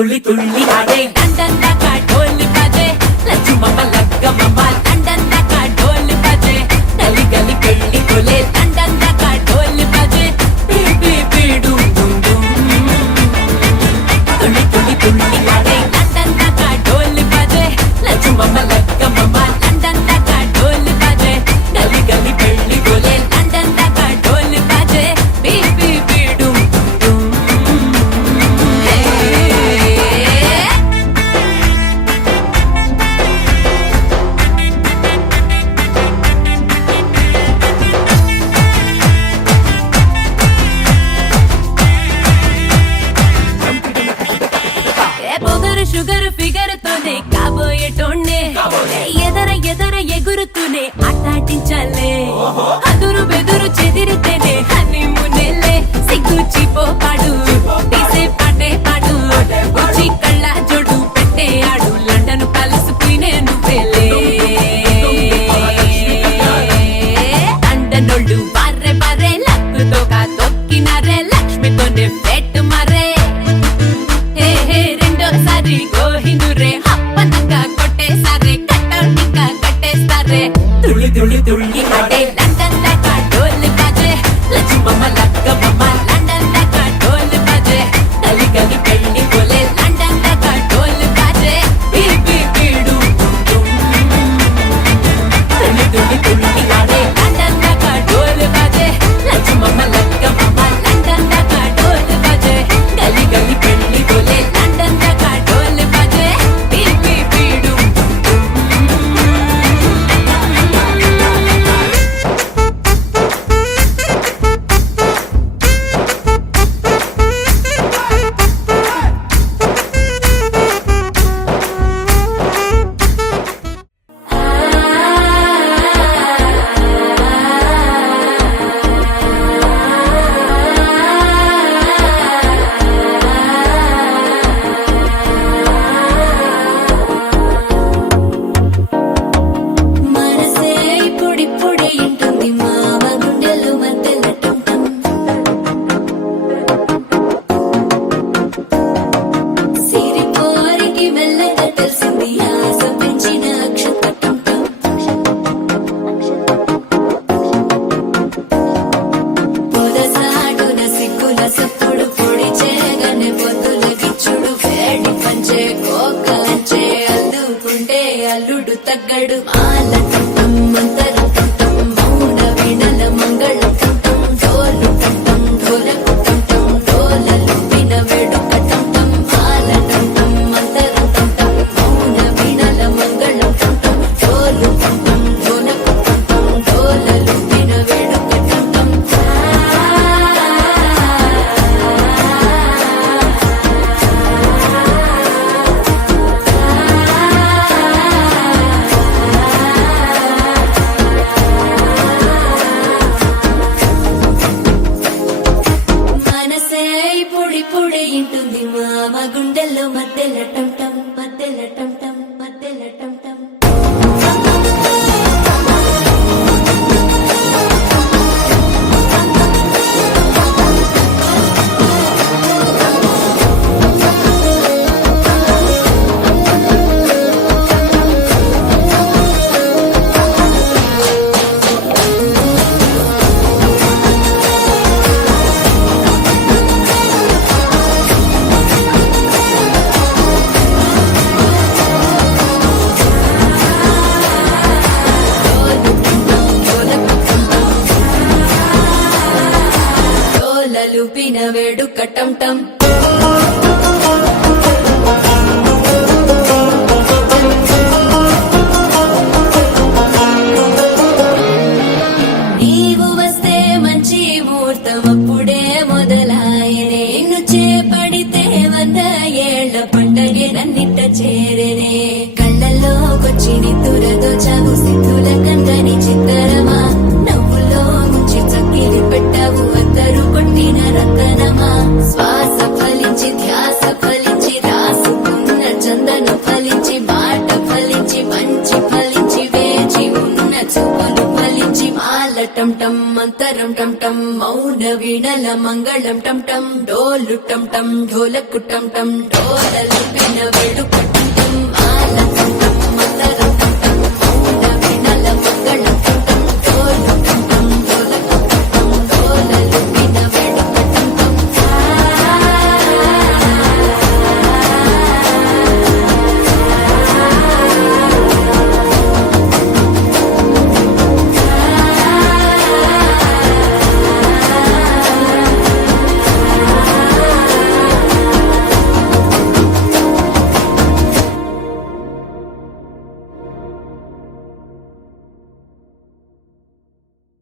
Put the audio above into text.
తుళ్ళి తుళ్ళి ఆడే దండందాక ఢోల్ బజే లచ్చుమమ్మ లగ్గమమ్మ దండందాక ఢోల్ బజే గలి గలి పెళ్ళి కొలే దండందాక ఢోల్ బజే బీ బీ డుమ్ డుమ్ డుమ్ తుళ్ళి తుళ్ళి తుళ్ళి ఆడే దండందాక ఢోల్ బజే లచ్చుమమ్మ లగ్గమమ్మ దండందాక ఢోల్ బజే గలి గలి పెళ్ళి కొలే దండందాక ఢోల్ బజే బీ బీ బీ డుమ్ డుమ్ పొగరు షుగర్ ఫిగర్ తోనే కాబోయేటోన్నే ఎదర ఎగురుతూనే ఆటాటించాలే అదురు బెదురు చెదిరితేనే హనీమూనేలే సిగ్గు చీపోపాడు తీసే పాటే పాడు గుచ్చి కళ్ళ జోడు పెట్టే ఆడు లండన్ కలుసుకునే నువ్వేలే లండనోళ్ళు బార్రె బార్రె లక్కుతోగా తొక్కినారే లక్ష్మితోనే పెట్టు మరే రెండోసారి గోహిందురే అప్పనంగా కొట్టేసారే కట్టౌటింగా కట్టేస్తారే తుళ్ళి తుళ్ళి తుళ్ళి ఆడే లండన్ దాకా ఢోల్ బజే లచ్చుమమ్మ లగ్గమమ్మ లండన్ దాకా ఢోల్ బజే గలి గలి పెళ్ళి కొలే లండన్ దాకా ఢోల్ బజే బీ బీ బీ డుమ్ డుమ్ డుమ్ తుళ్ళి తుళ్ళి తుళ్ళి ఆడే లండన్ దాకా ఢోల్ బజే లచ్చుమమ్మ లగ్గమమ్మ లండన్ దాకా ఢోల్ బజే గలి గలి పెళ్ళి కొలే లండన్ దాకా ఢోల్ బజే బీ బీ బీ డుమ్ డుమ్ మనసే ఇప్పుడిప్పుడే ఇంటుంది మామ గుండెలు మధ్యలటుంటం సిరిపోరికి మెల్లగా తెలిసింది ఆశ పెంచిన అక్షతటంటం పొదసాటున సిగ్గుల సప్పుడు పొడి చేయగానే పొద్దుల గిచ్చుడు వేడి పంచే కోకలంచే అల్లుకుంటే అల్లుడు తగ్గడు మాలటంటం మంతరటంటం మౌన వీణల మంగళటంటం డోలు టంటం డోలకు టంటం డోలలు విన వేడుకటంటం మాలటంటం మంతరటంటం మౌన వీణల మంగళటంటం డోలు టంటం డోలకు టంటం డోలలు విన వేడుకటంటం మనసే ఇప్పుడిప్పుడే ఇంటుంది మామ గుండెల్లో మధ్యలటంటం మధ్యలటంటం మధ్యలటంటం డోలలు పిన వేడుకటంటం నీవు వస్తే మంచి ముహూర్తం అప్పుడే మొదలాయనే నిన్ను చేపడితే 100 ఏళ్ల పండగే నన్నిట్ట చేరేనే కళ్ళల్లోకొచ్చి నిద్దురతో చావు సిద్ధుల కందని చిత్తరమా నవ్వులో ముంచి చక్కిలి పెట్టావు అందరూ కొట్టిన రతనమా శ్వాస ఫలించి ధ్యాస ఫలించి రాసుకున్న చందన ఫలించి మాట ఫలించి మంచి ఫలించి వేచి ఉన్న చూపులు ఫలించి మాలటంటం మంతరం టం టం మౌన వీణల మంగళం టం టం డోలు టం టం ఢోలకు టం టం డోలలిపిన వేడుక టం టం